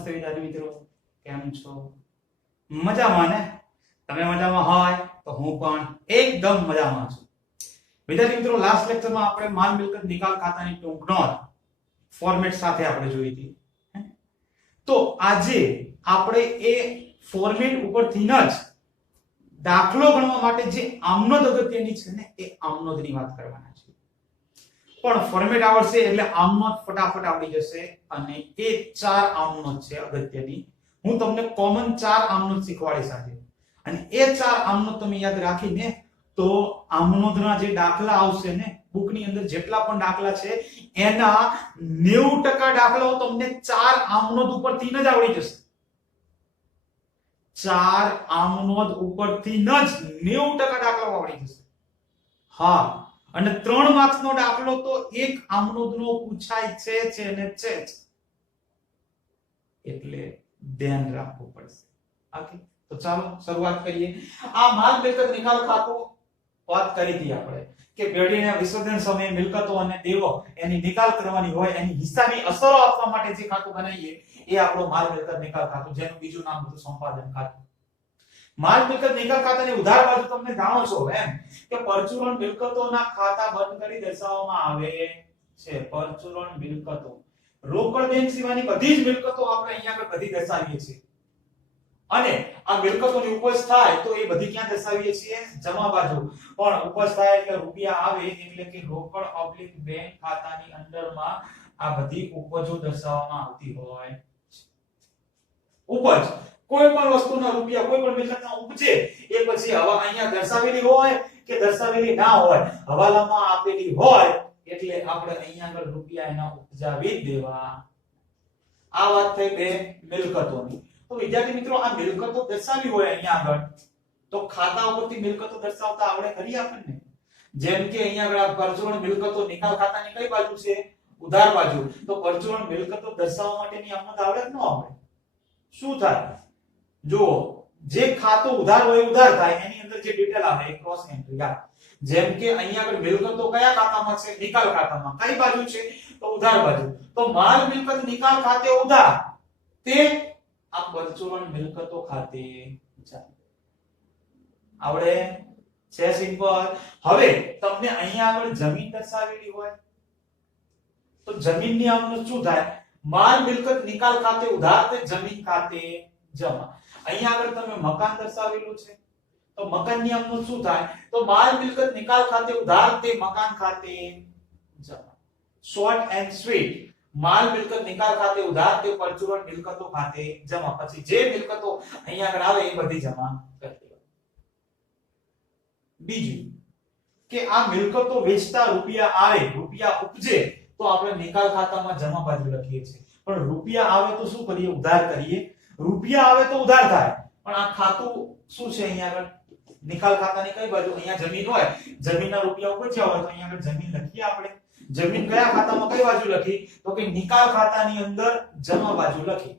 નમસ્તે વિદ્યાર્થી મિત્રો, કેમ છો? મજામાં ને? તમે મજામાં હોય તો હું પણ એકદમ મજામાં છું. વિદ્યાર્થી મિત્રો, લાસ્ટ લેક્ચરમાં આપણે માલ મિલકત નિકાલ ખાતાની ટૂંક નોંધ ફોર્મેટ સાથે આપણે જોઈ હતી. તો આજે આપણે એ ફોર્મેટ ઉપરથી જ દાખલો ગણવા માટે જે આમનોંધ અગત્યની છે ને એ આમનોંધની વાત કરવાના છે. પણ ફોર્મેટ આવડશે એટલે આમનોંધ ફટાફટ આવડી જશે. અને એ ચાર આમનોંધ છે અગત્યની. હું તમને કોમન ચાર આમનોંધ શીખવાડીશ આજે. અને એ ચાર આમનોંધ તમે યાદ રાખીને તો આમનોંધના જે દાખલા આવશે ને બુકની અંદર જેટલા પણ દાખલા છે એના 90% દાખલાઓ તમને ચાર આમનોંધ ઉપરથી જ આવડી જશે. ચાર આમનોંધ ઉપરથી જ 90% દાખલાઓ આવડી જશે. હા, અને 3 માર્ક્સનો દાખલો તો એક આમનોંધનો પૂછાય છે ને છે જ. એટલે ધ્યાન રાખવું પડશે. ઓકે, તો ચાલો શરૂઆત કરીએ. આ માલ મિલકત નિકાલ ખાતું વાત કરી હતી આપણે કે પેઢીના વિસર્જન સમયે મિલકતો અને દેવો એની નિકાલ કરવાની હોય, એની હિસ્સાની અસરો આપવા માટે જે ખાતું બનાવીએ એ આપણો માલ મિલકત નિકાલ ખાતું, જેનું બીજું નામ હતું સંપાદન ખાતું. માલ મિલકત નિકાલ ખાતાની ઉધાર બાજુ તમને જાણો છો એમ કે પરચુરણ મિલકતોના ખાતા બંધ કરી દર્શાવવામાં આવે છે. પરચુરણ મિલકતો, રોકડ બેંક સિવાયની બધી જ મિલકતો આપણે અહીંયા આગળ બધી દર્શાવીએ છીએ. અને આ મિલકતોની ઉપજ થાય તો એ બધી ક્યાં દર્શાવીએ છીએ? જમા બાજુ. પણ ઉપજ થાય એટલે રૂપિયા આવે એટલે કે રોકડ ઓબ્લિક બેંક ખાતાની અંદરમાં આ બધી ઉપજો દર્શાવવામાં આવતી હોય. ઉપજ કોઈ પણ વસ્તુના રૂપિયા, કોઈ પણ મિલકતના ઉપજે એ પછી હવા અહીંયા દર્શાવેલી હોય કે દર્શાવેલી ના હોય, હવાલામાં આપેલી હોય એટલે આપણે અહીંયા આગળ રૂપિયા એના ઉપજાવી જ દેવા. આ વાત થઈ બે મિલકતોની. તો વિદ્યાર્થી મિત્રો, આ મિલકતો દર્શાવી હોય અહીંયા આગળ તો ખાતા ઉપરથી મિલકતો દર્શાવતા આવડે ખરી આપણને? જેમ કે અહીંયા આગળ પરચુરણ મિલકતો નિકાલ ખાતાની કઈ બાજુ છે? ઉધાર બાજુ. તો પરચુરણ મિલકતો દર્શાવવા માટેની આમનોંધ આવડે કે ન આવડે? શું થાય? જો જે ખાતું ઉધાર હોય ઉધાર થાય એની અંદર જે ડિટેલ આવે એ ક્રોસ એન્ટ્રી આવે. જેમ કે અહીંયા આગળ મિલકતો કયા ખાતામાં છે? નિકાલ ખાતામાં. કઈ બાજુ છે? તો ઉધાર બાજુ. તો માલ મિલકત નિકાલ ખાતે ઉધાર, તે આ પરચુરણ મિલકતો ખાતે જાય. આવડે છે? સિમ્પલ. હવે તમને અહીંયા આગળ જમીન દર્શાવેલી હોય તો જમીનની આમનોંધ શું થાય? માલ મિલકત નિકાલ ખાતે ઉધાર, તે જમીન ખાતે જમા. અહીંયા આગળ તમે મકાન દર્શાવેલું છે તો મકાનની આમનોંધ શું થાય? તો માલ મિલકત નિકાલ ખાતે ઉધાર, તે મકાન ખાતે જમા. Short and sweet. માલ મિલકત નિકાલ ખાતે ઉધાર, તે પરચુરણ મિલકતો ખાતે જમા. પછી જે મિલકતો અહીંયા આગળ આવે એ બધી જમા કરી દેવાની. બીજું કે આ મિલકતો વેચતા રૂપિયા આવે, રૂપિયા ઉપજે તો આપણે નિકાલ ખાતામાં જમા બાજુ લખીએ છીએ. પણ રૂપિયા આવે તો શું કરીએ? ઉધાર કરીએ. રૂપિયા આવે તો ઉધાર થાય. પણ આ ખાતું શું છે? અહીંયા આગળ નિકાલ ખાતાની કઈ બાજુ? અહીંયા જમીન હોય, જમીનના રૂપિયા ઉપજ્યા હોય તો અહીંયા આગળ જમીન લખીએ આપણે. જમીન કયા ખાતામાં કઈ બાજુ લખી? તો કે નિકાલ ખાતાની અંદર જમા બાજુ લખી.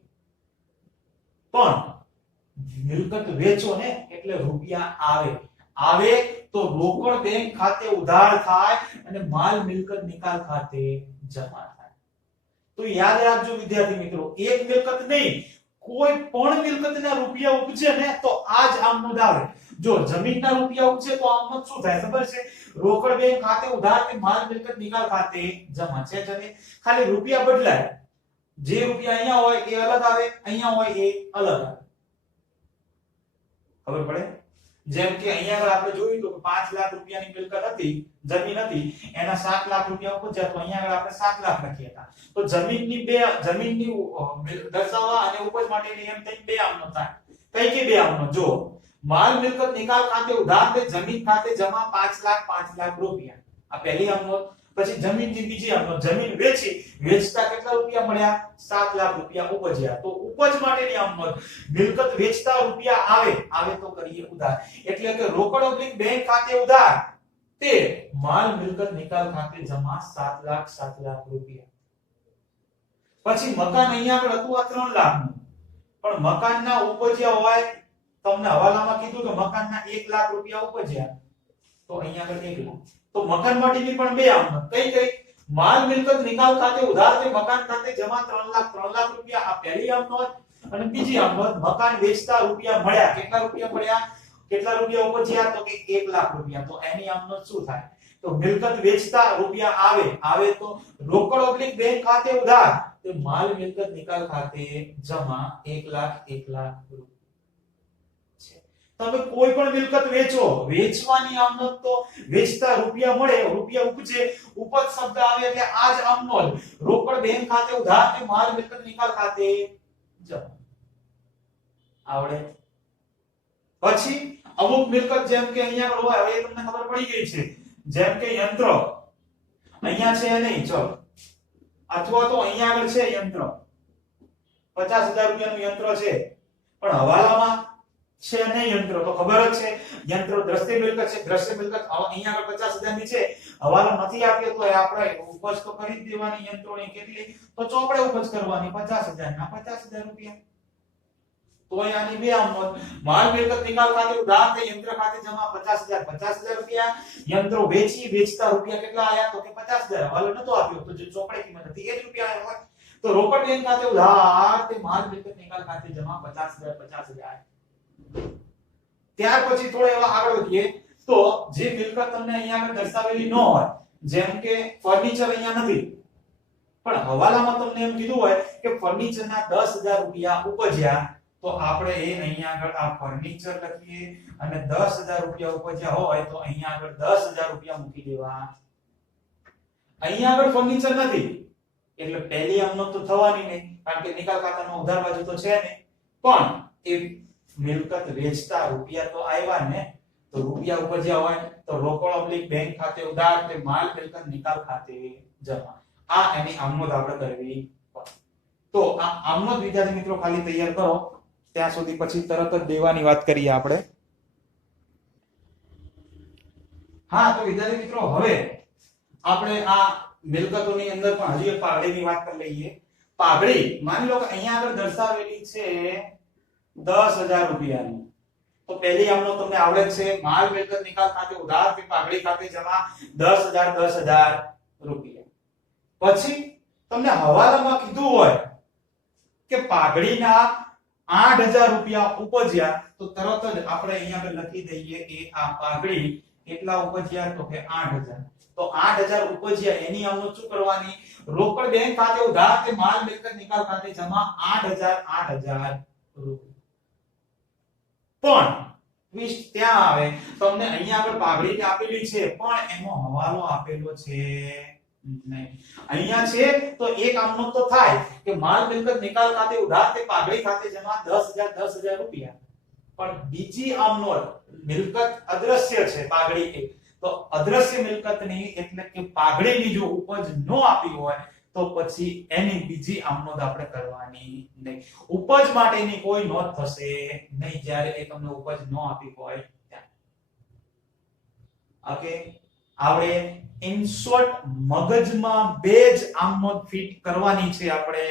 પણ મિલકત વેચો ને એટલે રૂપિયા આવે. આવે તો રોકડ બેંક ખાતે ઉધાર થાય અને માલ મિલકત નિકાલ ખાતે જમા થાય. તો યાદ રાખજો વિદ્યાર્થી મિત્રો, એક મિલકત નહીં, કોઈ પણ મિલકતના રૂપિયા ઉપજે ને તો આ જ આમનોંધ આવે. જો જમીનના રૂપિયા ઉપજે તો આમનોંધ શું થાય ખબર છે? રોકડ બેંક ખાતે ઉધાર, કે માલ મિલકત નિકાલ ખાતે જમા. છે જને ખાલી રૂપિયા બદલાય. જે રૂપિયા અહીંયા હોય એ અલગ આવે, અહીંયા હોય એ અલગ આવે. ખબર પડે? જેમ કે અહીંયા આગળ આપણે જોયું તો 5 લાખ રૂપિયાની મિલકત હતી, જમીન હતી, એના 7 લાખ રૂપિયા ઉપજ્યા તો અહીંયા આગળ આપણે 7 લાખ લખ્યા હતા. તો જમીનની દર્શાવવા અને ઉપજ માટેની એમ થઈ બે આમનોંધ થાય. કઈ કે બે આમનોંધ? જો માલ મિલકત નિકાલ ખાતે ઉધાર, તે જમીન ખાતે જમા 5 લાખ રૂપિયા. આ પહેલી આમનોંધ. પછી જમીનની બીજી આમનોંધ, જમીન વેચી, વેચતા કેટલા રૂપિયા મળ્યા? 7 લાખ રૂપિયા ઉપજ્યા. તો ઉપજ માટેની આમનોંધ મિલકત વેચતા રૂપિયા આવે, આવે તો કરીએ ઉધાર. એટલે કે રોકડ ઓબ્લિક બેંક ખાતે ઉધાર, તે માલ મિલકત નિકાલ ખાતે જમા 7 લાખ રૂપિયા. પછી મકાન અહીંયા આગળ હતું આ 3 લાખનું, પણ મકાનના ઉપજ્યા હોય, તમને હવાલામાં કીધું કે મકાનના 1 લાખ રૂપિયા ઉપજ્યા તો અહીંયા આગળ 1 લાખ. તો મકાન માટેની પણ બે આમનોંધ. કઈ કઈ? માલ મિલકત નિકાલ ખાતે ઉધાર તે મકાન ખાતે જમા 3 લાખ રૂપિયા આ પહેલી આમ નોંધ અને બીજી આમ નોંધ મકાન વેચતા રૂપિયા મળ્યા કેટલા રૂપિયા મળ્યા કેટલા રૂપિયા ઉપજ્યા તો કે 1 લાખ રૂપિયા તો એની આમ નોંધ શું થાય તો મિલકત વેચતા રૂપિયા આવે તો રોકડ ઓબ્લિક બેંક ખાતે ઉધાર તે માલ મિલકત નિકાલ ખાતે જમા 1 લાખ રૂપિયા તમે કોઈ પણ મિલકત વેચો વેચવાની આમ નોંધ તો વેચતા રૂપિયા મળે રૂપિયા ઉપજે ઉપજ શબ્દ આવે એટલે આ જ આમ નોંધ રોકડ બેંક ખાતે ઉધાર તે માલ મિલકત નિકાલ ખાતે જમા આવડે પછી અમુક મિલકત જેમ કે અહીંયા આગળ હોય હવે તમને ખબર પડી ગઈ છે જેમ કે યંત્ર અહીંયા છે નહીં ચલો અથવા તો અહીંયા આગળ છે યંત્ર 50000 રૂપિયાનું યંત્ર છે પણ હવાલામાં છે નહીં યંત્ર તો ખબર જ છે યંત્ર દ્રશ્ય મિલકત છે દ્રશ્ય મિલકત અહીંયા આગળ 50000 ની છે હવાલો નથી આપ્યો તો આપણે ઉપજ તો કરી જ દેવાની યંત્રોની કેટલી તો ચોપડે ઉપજ કરવાની 50000 ના 50000 રૂપિયા તો આની બે આમ નોંધ માલ મિલકત નિકાલ ખાતે ઉધાર તે યંત્ર ખાતે જમા 50000 રૂપિયા યંત્રો વેચતા રૂપિયા કેટલા આયા તો કે 50000 હવાલો નતો આપ્યો તો જે ચોપડે કિંમત હતી એ જ રૂપિયા આયા તો રોકડ બેંક ખાતે ઉધાર તે માલ મિલકત નિકાલ ખાતે જમા 50000 ત્યાર પછી થોડા એવા આગળ વધીએ તો જે મિલકત તમને અહીંયા આગળ દર્શાવેલી ન હોય જેમ કે ફર્નિચર અહીંયા નથી પણ હવાલામાં તમને એમ કીધું હોય કે ફર્નિચરના 10000 રૂપિયા ઉપજ્યા તો આપણે એ અહીંયા આગળ આ ફર્નિચર લખીએ અને 10000 રૂપિયા ઉપજ્યા હોય તો અહીંયા આગળ 10000 રૂપિયા મૂકી દેવા અહીંયા આગળ ફર્નિચર નથી એટલે પહેલી આમનો તો થવાની નહીં કારણ કે નિકાલ ખાતાનો ઉધાર બાજુ તો છે નહીં પણ એ મિલકત વેચતા રૂપિયા તો આવ્યા ને તો રૂપિયા ઉપજ્યા હોય તો રોકડ ઓબ્લિક બેંક ખાતે ઉધાર તે માલ મિલકત નિકાલ ખાતે જમા આ એની આમનોંધ આપણે કરવી પડે તો આ આમનોંધ વિદ્યાર્થી મિત્રો ખાલી તૈયાર કરો ત્યાં સુધી પછી તરત જ દેવાની વાત કરીએ આપણે હા તો વિદ્યાર્થી મિત્રો હવે આપણે આ મિલકતોની અંદર પણ હજી એક પાઘડીની વાત કરી લઈએ પાઘડી માની લો કે અહીંયા આગળ દર્શાવેલી છે 10000 રૂપિયાની તો પહેલી આમનો તમને આવડે છે માલ મિલકત નિકાલ ખાતે ઉધાર કે પાઘડી ખાતે જમા 10000 રૂપિયા પછી તમને હવાલામાં કીધું હોય કે પાઘડીના 8000 રૂપિયા ઉપજ્યા તો તરત જ આપણે અહીંયા આગળ લખી દઈએ કે આ પાઘડી કેટલા ઉપજ્યા તો કે 8000 તો 8000 ઉપજ્યા એની આમનો શું કરવાની રોકડ બેંક ખાતે ઉધાર કે માલ મિલકત નિકાલ ખાતે જમા 8000 રૂપિયા પણ ટ્વિસ્ટ ત્યાં આવે તમને અહીંયા આગળ પાઘડી આપેલી છે પણ એનો હવાલો આપેલો છે નહીં અહીંયા છે તો એક આમનો તો થાય કે માલ મિલકત નિકાલ ખાતે ઉધાર તે પાઘડી ખાતે જમા 10000 રૂપિયા પણ બીજી આમનો મિલકત અદ્રશ્ય છે પાઘડી એક તો અદ્રશ્ય મિલકતની એટલે કે પાઘડીની જો ઉપજ ન આપી હોય તો પછી એની બીજી આમનોંધ આપણે કરવાની નહીં ઉપજ માટેની કોઈ નોંધ થશે નહીં જ્યારે એ તમને ઉપજ ન આપી હોય ત્યાં ઓકે આપણે ઇન શોર્ટ મગજમાં બે જ આમનોંધ ફિટ કરવાની છે આપણે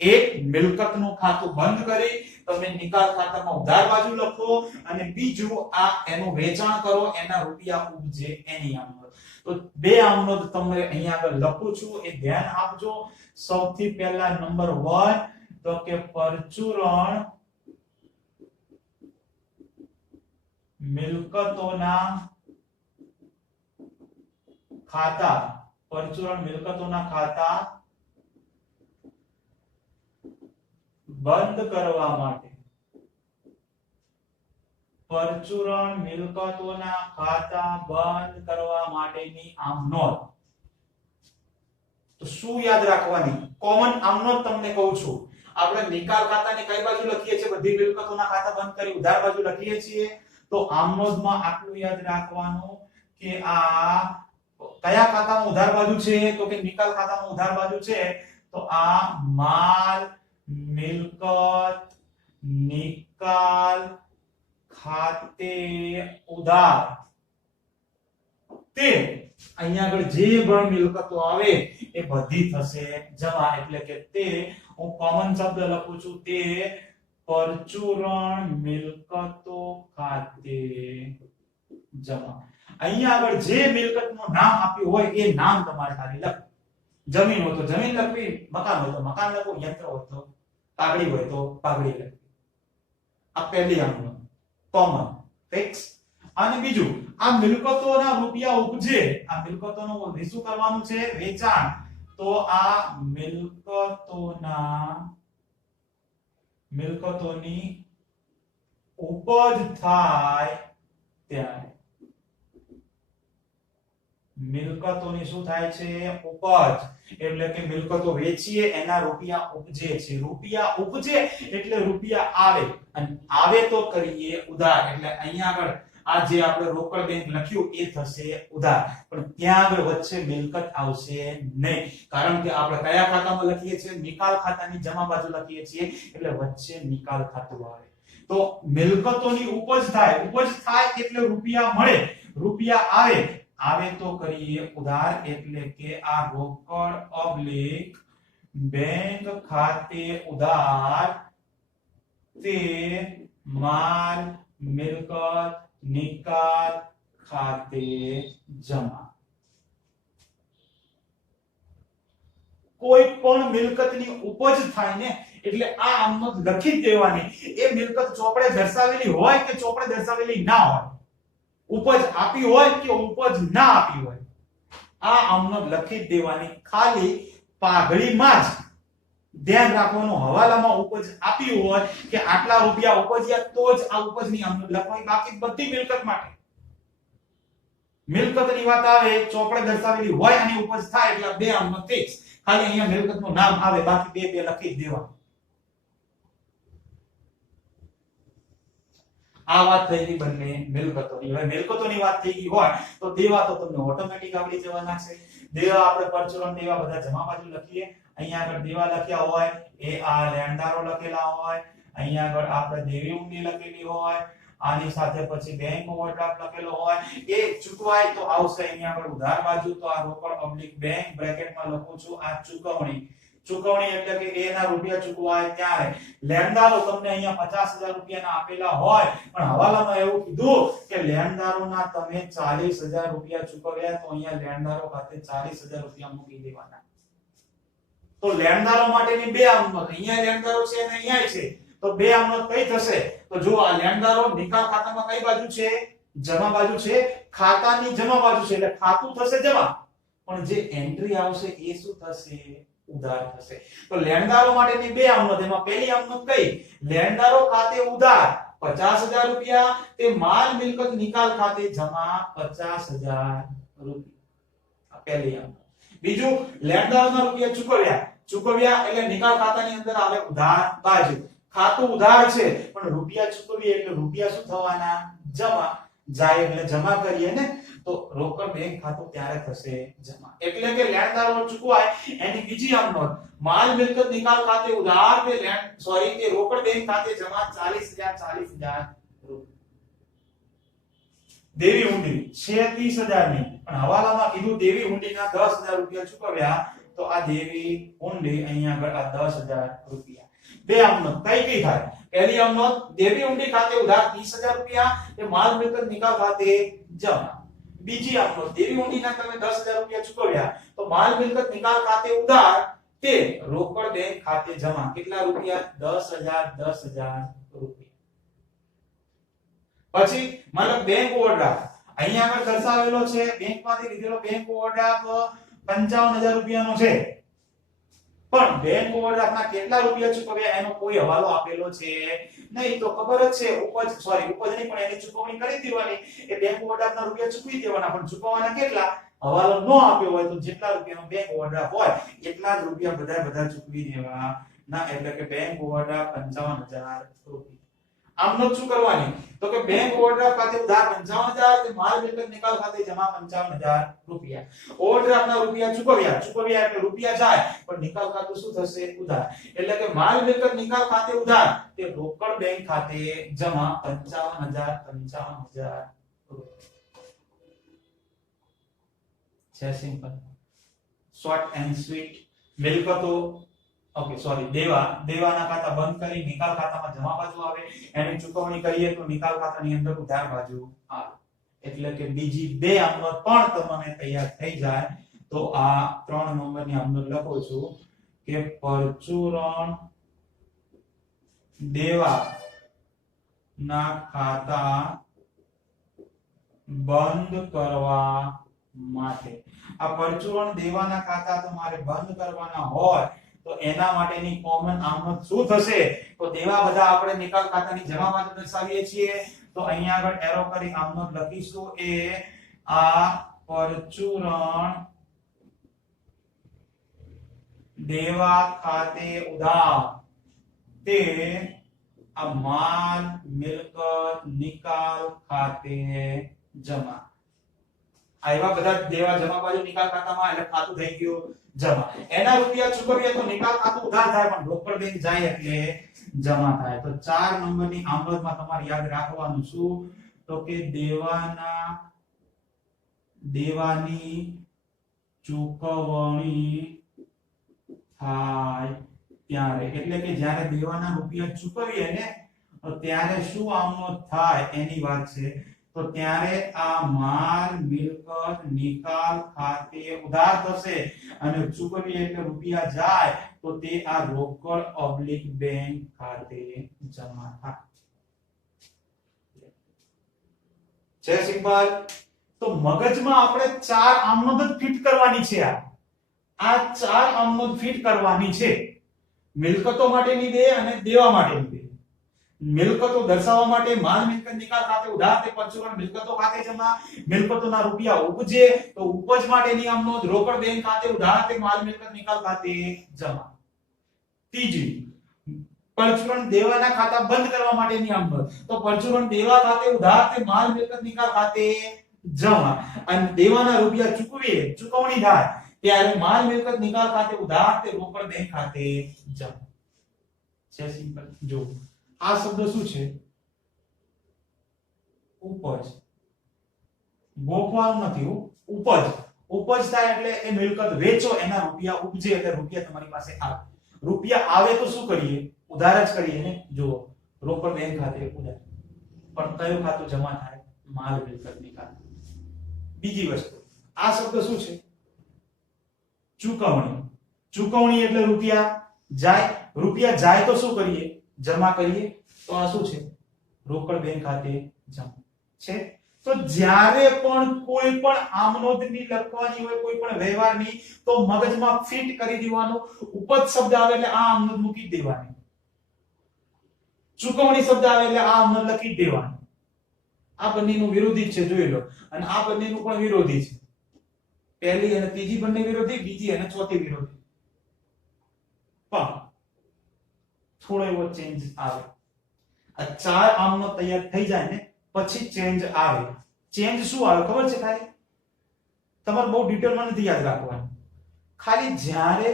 એક મિલકતનું ખાતું બંધ કરી તમે નિકાલ ખાતામાં ઉધાર બાજુ લખો અને બીજું આ એનું વેચાણ કરો એના રૂપિયા ઉપજે એની આમનોંધ તો બે આમનોંધ તમને અહીંયા આગળ લખું છું એ ધ્યાન આપજો સૌથી પહેલા નંબર 1 તો કે પરચુરણ મિલકતોના ખાતા પરચુરણ મિલકતોના ખાતા બંધ કરવા માટે પરચુરણ મિલકતોના ખાતા બંધ કરવા માટેની આમનોંધ તો શું યાદ રાખવાની કોમન આમનોંધ તમને કહું છું આપણે નિકાલ ખાતાની કઈ બાજુ લખીએ છીએ બધી મિલકતોના ખાતા બંધ કરી ઉધાર બાજુ લખીએ છીએ તો આમનોંધમાં આટલું યાદ રાખવાનું કે આ કયા ખાતામાં ઉધાર બાજુ છે તો કે નિકાલ ખાતામાં ઉધાર બાજુ છે તો આ માલ મિલકત નિકાલ ખાતે ઉધાર તે અહીંયા આગળ જે પણ મિલકતો આવે એ બધી થશે જમા એટલે કે તે હું કોમન શબ્દ લખું છું તે પરચુરણ મિલકતો ખાતે જમા અહીંયા આગળ જે મિલકતનું નામ આપ્યું હોય એ નામ તમારે ખાલી લખો જમીન હોય તો જમીન લખવી, મકાન હોય તો મકાન લખવું, યંત્ર હોય તો પાઘડી હોય તો પાઘડી લખવી. આ પહેલી આમનો કોમન ફિક્સ. અને બીજું, આ મિલકતોના રૂપિયા ઉપજે, આ મિલકતોનું શું કરવાનું છે? વેચાણ. તો આ મિલકતોની ઉપજ થાય ત્યારે, મિલકતોની શું થાય છે? ઉપજ. એટલે કે મિલકતો વેચીએ એના રૂપિયા ઉપજે છે. રૂપિયા ઉપજે એટલે રૂપિયા આવે, અને આવે તો કરીએ ઉધાર. એટલે અહીંયા આગળ આ જે આપણે રોકડ બેંક લખ્યું એ થશે ઉધાર, પણ ત્યાં આગળ વચ્ચે મિલકત આવશે નહીં, કારણ કે આપણે કયા ખાતામાં લખીએ છીએ? નિકાલ ખાતાની જમા બાજુ લખીએ છીએ, એટલે વચ્ચે નિકાલ ખાતું આવે. તો મિલકતોની ઉપજ થાય, ઉપજ થાય એટલે રૂપિયા મળે, રૂપિયા આવે, આવે તો કરીએ ઉધાર. એટલે કે આ રોકડ ઓબ્લિક બેંક ખાતે ઉધાર, તે માલ મિલકત નિકાલ ખાતે જમા. કોઈ પણ મિલકતની ઉપજ થાય ને એટલે આ આમનો લખી જ દેવાની. એ મિલકત ચોપડે દર્શાવેલી હોય કે ચોપડે દર્શાવેલી ના હોય, ઉપજ આપી હોય કે ઉપજ ના આપી હોય, આ આમનો લખી જ દેવાની. ખાલી પાઘડીમાં જ ધ્યાન રાખવાનું, હવાલામાં ઉપજ આપી હોય કે આટલા રૂપિયા ઉપજ્યા તો જ આ ઉપજની આમનો લખવાની. બાકી બધી મિલકત માટે મિલકતની વાત આવે, ચોપડે દર્શાવેલી હોય અને ઉપજ થાય એટલે બે આમનો ફિક્સ. ખાલી અહીંયા મિલકતનું નામ આવે, બાકી બે બે લખી જ દેવાનું. આ વાત થઈ ગઈ બંને મિલકતોની. હવે મિલકતોની વાત થઈ ગઈ હોય તો દેવા તો તમને ઓટોમેટિક આવડી જવાના છે. દેવા આપણે પરચુરણ દેવા બધા જમા બાજુ લખીએ. અહીંયા આગળ દેવા લખ્યા હોય એ આ લેણદારો લખેલા હોય, અહીંયા આગળ આપણે દેવી ઊંડી લખેલી હોય, આની સાથે પછી બેંક ઓવરડ્રાફ્ટ લખેલો હોય, એ ચૂકવાય તો આવશે અહીંયા આગળ ઉધાર બાજુ. તો આ રોકડ ઓબ્લિક બેંક બ્રેકેટમાં લખું છું આ ચૂકવણી. ચૂકવણી એટલે કે એના રૂપિયા ચૂકવાય ત્યારે. લેણદારો તમને અહીંયા 50,000 રૂપિયાના આપેલા હોય, પણ હવાલામાં એવું કીધું કે લેણદારોના તમે 40,000 રૂપિયા ચૂકવ્યા, તો અહીંયા લેણદારો ખાતે 40,000 રૂપિયા મૂકી દેવાના. તો લેણદારો માટેની બે આમનોંધ, અહીંયા લેણદારો છે અને અહીંયા છે, તો બે આમનોંધ કઈ થશે? તો જો આ લેણદારો નિકાલ ખાતામાં કઈ બાજુ છે? જમા બાજુ છે. ખાતાની જમા બાજુ છે એટલે ખાતું થશે જમા, પણ જે એન્ટ્રી આવશે એ શું થશે? ઉધાર થશે. તો લેણદારો માટેની બે આમનોંધ, એમાં પહેલી આમનોંધ કઈ? લેણદારો ખાતે ઉધાર 50,000 રૂપિયા, તે માલ મિલકત નિકાલ ખાતે જમા 50,000 રૂપિયા. આ પહેલી આમનોંધ. બીજું, લેણદારોના રૂપિયા ચૂકવ્યા એટલે નિકાલ ખાતાની અંદર આવે ઉધાર બાજુ. ખાતું ઉધાર છે પણ રૂપિયા ચૂકવીએ એટલે રૂપિયા શું થવાના? જમા. જાય એટલે જમા કરીએ ને, તો રોકડ બેંક ખાતું ત્યારે થશે જમા. એટલે કે લેણદારો ચૂકવાય એની બીજી આમનોંધ, માલ મિલકત નિકાલ ખાતે ઉધાર, તે રોકડ બેંક ખાતે જમા 40,000 રૂપિયા. દેવી ઊંડી 36,000 ની, પણ હવાલામાં કીધું દેવી ઊંડીના 10,000 રૂપિયા ચૂકવ્યા, તો આ દેવી ઊંડી અહીંયા આગળ આ 10,000 રૂપિયા. બે આમનોંધ કઈ થાય? પહેલી આમનોંધ, દેવી ઊંડી ખાતે ઉધાર 30,000 રૂપિયા, તે માલ મિલકત નિકાલ ખાતે જમા. બીજી આમનોંધ, દેવી ઊંડીના તમે 10,000 રૂપિયા ચૂકવ્યા, તો માલ મિલકત નિકાલ ખાતે ઉધાર, તે રોકડ બેંક ખાતે જમા. કેટલા રૂપિયા? 10,000 રૂપિયા. પછી મતલબ બેંક ઓવરડ્રાફ્ટ અહીંયા આગળ દર્શાવેલો છે, બેંકમાંથી લીધેલો બેંક ઓવરડ્રાફ્ટ 55,000 રૂપિયાનો છે, પણ બેંક ઓવરડ્રાફ્ટના કેટલા રૂપિયા ચૂકવ્યા એનો કોઈ હવાલો આપેલો છે નહીં. તો ખબર જ છે ઉપજ નહીં, પણ એની ચૂકવણી કરી દેવાની. એ બેંક ઓવરડ્રાફ્ટના રૂપિયા ચૂકવી દેવાના, પણ ચૂકવવાના કેટલા? હવાલો ન આપ્યો હોય તો જેટલા રૂપિયાનો બેંક ઓવરડ્રાફ્ટ હોય એટલા જ રૂપિયા બધા ચૂકવી દેવાના. એટલે કે બેંક ઓવરડ્રાફ્ટ 55,000 રૂપિયા. આમનોંધ શું કરવાની? તો કે બેંક ઓવરડ્રાફ્ટ ખાતે ઉધાર 55,000, તે માલ મિલકત નિકાલ ખાતે જમા 55,000 રૂપિયા. ઓવરડ્રાફ્ટના રૂપિયા ચૂકવ્યા એટલે રૂપિયા જાય, પણ નિકાલ ખાતું શું થશે? ઉધાર. એટલે કે માલ મિલકત નિકાલ ખાતે ઉધાર, તે રોકડ બેંક ખાતે જમા 55,000 છે. Simple, short and sweet. મિલકતો દેવાના ખાતા બંધ કરી નિકાલ ખાતામાં જમા બાજુ આવે, એની ચૂકવણી કરીએ તો નિકાલ ખાતાની અંદર ઉધાર બાજુ આવે. એટલે કે બીજી બે આમનોંધ પણ તમને તૈયાર થઈ જાય. તો આ 3 નંબરની અંદર લખું છું કે પરચુરણ દેવા ના ખાતા બંધ કરવા માટે આ પરચુરણ દેવાના ખાતા તમારે બંધ કરવાના હોય તો એના માટેની કોમન આમનોંધ શું થશે તો દેવા બધા આપણે નિકાલ ખાતાની જમા બાજુ દર્શાવીએ છીએ તો અહીંયા આગળ એરો કરી આમનોંધ લખીશું એ આ પરચુરણ દેવા ખાતે ઉધાર તે આ માલ મિલકત નિકાલ ખાતે જમા આવા બધા દેવા જમા બાજુ નિકાલ ખાતામાં એટલે ખાતું થઈ ગયું જમા એના રૂપિયા ચૂકવીએ તો નિકાલ ખાતું ઉધાર થાય પણ રોકડ બેંક જાય એટલે જમા થાય તો 4 નંબરની આમનોંધમાં તમારે યાદ રાખવાનું શું તો કે દેવાની ચૂકવણી થાય ત્યારે એટલે કે જ્યારે દેવાના રૂપિયા ચૂકવીએ ને તો ત્યારે શું આમનોંધ થાય એની વાત છે તો ત્યારે આ માલ મિલકત નિકાલ ખાતે ઉધાર થશે અને ચૂકવીએ એટલે રૂપિયા જાય તો તે આ રોકડ ઓબ્લિક બેંક ખાતે જમા થાય છે સિમ્પલ તો મગજમાં આપણે 4 આમનોંધ ફિટ કરવાની છે આ 4 આમનોંધ ફિટ કરવાની છે મિલકતો માટેની દે અને દેવા માટેની દે મિલકતો દર્શાવવા માટે માલ મિલકત નિકાલ ખાતે ઉધાર તે પરચુરણ મિલકતો ખાતે જમા મિલકતોના રૂપિયા ઉપજે તો ઉપજ માટેની આમનોંધ રોકડ બેંક ખાતે ઉધાર તે માલ મિલકત નિકાલ ખાતે જમા ત્રીજી પરચુરણ દેવાના ખાતા બંધ કરવા માટેની આમનોંધ તો પરચુરણ દેવા ખાતે ઉધાર તે માલ મિલકત નિકાલ ખાતે જમા અને દેવાના રૂપિયા ચૂકવણી થાય ત્યારે માલ મિલકત નિકાલ ખાતે ઉધાર તે રોકડ બેંક ખાતે જમા છે સિમ્પલ જો આ શબ્દ શું છે ઉપજ ગોખવાનું નથી ઉપજ થાય એટલે એ મિલકત વેચો એના રૂપિયા ઉપજે એટલે રૂપિયા તમારી પાસે આવે રૂપિયા આવે તો શું કરીએ ઉધાર જ કરીએ ને જો રોકડ બેંક ખાતે ઉધાર પણ કયું ખાતું જમા થાય માલ મિલકત નિકાલ બીજી વસ્તુ આ શબ્દ શું છે ચૂકવણી એટલે રૂપિયા જાય તો શું કરીએ જમા કરીએ તો આ શું છે રોકડ બેંક ખાતે જમા છે તો જ્યારે પણ કોઈ પણ આમનોંધની લખવાની હોય કોઈ પણ વ્યવહારની તો મગજમાં ફિટ કરી દેવાનું ઉપજ શબ્દ આવે એટલે આ આમનોંધ મૂકી દેવાની ચૂકવણી શબ્દ આવે એટલે આ આમનોંધ લખી દેવાની આ બંનેનું વિરોધી છે જોઈ લો અને આ બંનેનું પણ વિરોધી છે પહેલી અને ત્રીજી બંને વિરોધી બીજી અને ચોથી વિરોધી પણ થોડો એવો ચેન્જ આવે આ 4 આમનોંધ તૈયાર થઈ જાય ને પછી ચેન્જ આવે ચેન્જ શું આવે ખબર છે ખાલી તમારે બહુ ડિટેલમાં નથી યાદ રાખવાનું ખાલી જ્યારે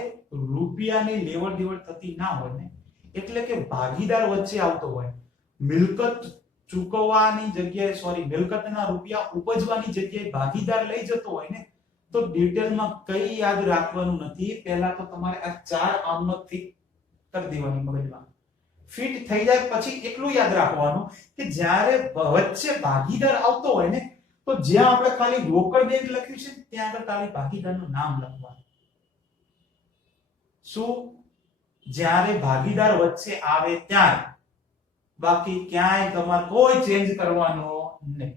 રૂપિયાની લેવડ દેવડ થતી ના હોય ને એટલે કે ભાગીદાર વચ્ચે આવતો હોય મિલકત ચૂકવવાની જગ્યાએ મિલકતના રૂપિયા ઉપજવાની જગ્યાએ ભાગીદાર લઈ જતો હોય ને તો ડિટેલમાં કઈ યાદ રાખવાનું નથી પહેલા તો તમારે આ 4 આમનોંધ થી કરી દેવાની મગજમાં ફિટ થઈ જાય પછી એટલું યાદ રાખવાનું કે જ્યારે વચ્ચે ભાગીદાર આવતો હોય ને તો જ્યાં આપણે ખાલી રોકડ બેંક લખ્યું છે ત્યાં આગળ ખાલી ભાગીદારનું નામ લખવાનું શું જ્યારે ભાગીદાર વચ્ચે આવે ત્યારે બાકી ક્યાંય તમારે કોઈ ચેન્જ કરવાનો નહીં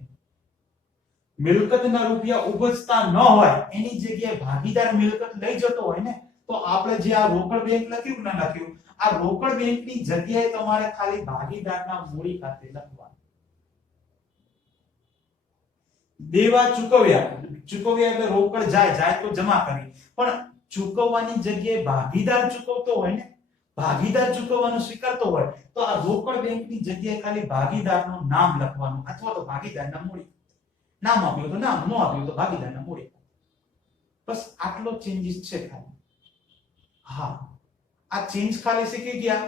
મિલકતના રૂપિયા ઉપજતા ન હોય એની જગ્યાએ ભાગીદાર મિલકત લઈ જતો હોય ને તો આપણે જે આ રોકડ બેંક લખ્યું ના લખ્યું આ રોકડ બેંકની જગ્યાએ તમારે ખાલી ભાગીદારના મૂડી ખાતે લખવાનું દેવા ચૂકવ્યા એટલે રોકડ જાય તો જમા કરી પણ ચૂકવવાની જગ્યાએ ભાગીદાર ચૂકવતો હોય ને ભાગીદાર ચૂકવવાનું સ્વીકારતો હોય તો આ રોકડ બેંકની જગ્યાએ ખાલી ભાગીદારનું નામ લખવાનું અથવા તો ભાગીદારના મૂડી નામ આપ્યું તો નામ ન આપ્યું તો ભાગીદારના મૂડી બસ આટલો ચેન્જીસ છે ખાલી હા આ ચેન્જ ખાલી શીખી ગયા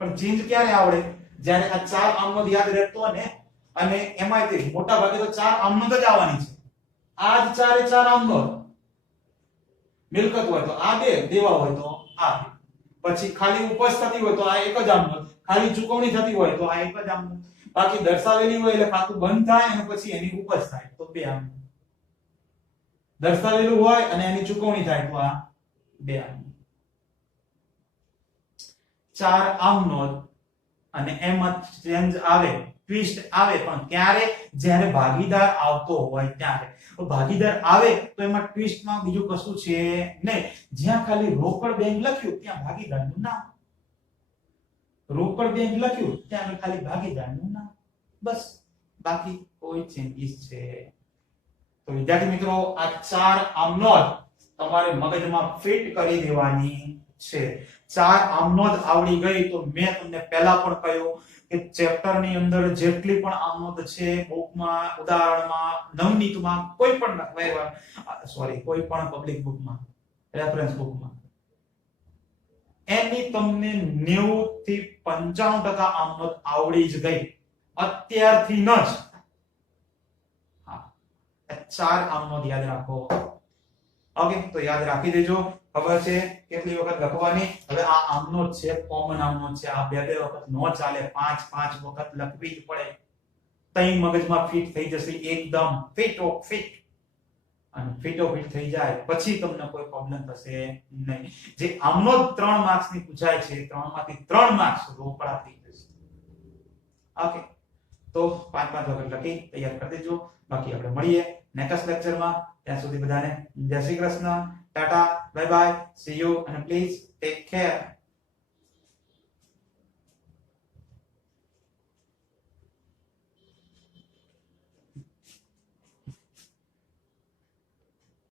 પણ ચેન્જ ક્યારે આવડે જ્યારે આ 4 આમનોંધ યાદ રહેતો ને અને એમાંથી મોટા ભાગે તો 4 આમનોંધ જ આવવાની છે આ જ 4 આમનોંધ મિલકત હોય તો આ બે દેવા હોય તો આ પછી ખાલી ઉપજ થતી હોય તો આ એક જ આમનોંધ ખાલી ચૂકવણી થતી હોય તો આ એક જ આમનોંધ બાકી દર્શાવેલી હોય એટલે ખાતું બંધ થાય અને પછી એની ઉપજ થાય તો બે આમનોંધ દર્શાવેલું હોય અને એની ચૂકવણી થાય તો આ 2 આમનોંધ. 4 આમનોંધ અને એમાં ચેન્જ આવે, ટ્વિસ્ટ આવે, પણ ક્યારે? જ્યારે ભાગીદાર આવતો હોય ત્યારે. ભાગીદાર આવે તો એમાં ટ્વિસ્ટમાં બીજું કશું છે નહીં. જ્યાં ખાલી રોકડ બેંક લખ્યું ત્યાં ભાગીદારનું નામ, રોકડ બેંક લખ્યું ત્યાં ખાલી ભાગીદારનું નામ, બસ, બાકી કોઈ ચેન્જીસ છે. તો વિદ્યાર્થી મિત્રો, આ 4 આમનોંધ તમારે મગજમાં ફિટ કરી દેવાની છે. 4 આમનોંધ આવડી ગઈ તો મેં તમને પહેલા પણ કહ્યું કે ચેપ્ટર ની અંદર જેટલી પણ આમનોંધ છે, બુકમાં, ઉદાહરણમાં, નવનીતમાં, કોઈ પણ કોઈ પણ પબ્લિક બુકમાં, રેફરન્સ બુકમાં, એની તમને 90 થી 95% આમનોંધ આવડી જ ગઈ અત્યારથી જ. હા, 4 આમનોંધ યાદ રાખો. ઓકે, તો યાદ રાખી દેજો. ખબર છે કેટલી વખત લખવાની? હવે આ આમનોંધ છે, કોમન આમનોંધ છે, આ 2 વખત નો ચાલે, 5 વખત લખવી જ પડે. તઈ મગજમાં ફિટ થઈ જશે, એકદમ ફિટો ફિટ. અને ફિટો ફિટ થઈ જાય પછી તમને કોઈ પ્રોબ્લેમ થશે નહીં. જે આમનોંધ 3 માર્ક્સ ની પૂછાય છે, 3 માંથી 3 માર્ક્સ રોકડા થઈ જશે. ઓકે, તો 5 વખત લખી તૈયાર કરી દેજો. બાકી આપણે મળીએ નેક્સ્ટ લેક્ચરમાં. ત્યાં સુધી બધાને જય Shri Krishna, Tata, bye bye, C you, અને પ્લીઝ ટેક કેર.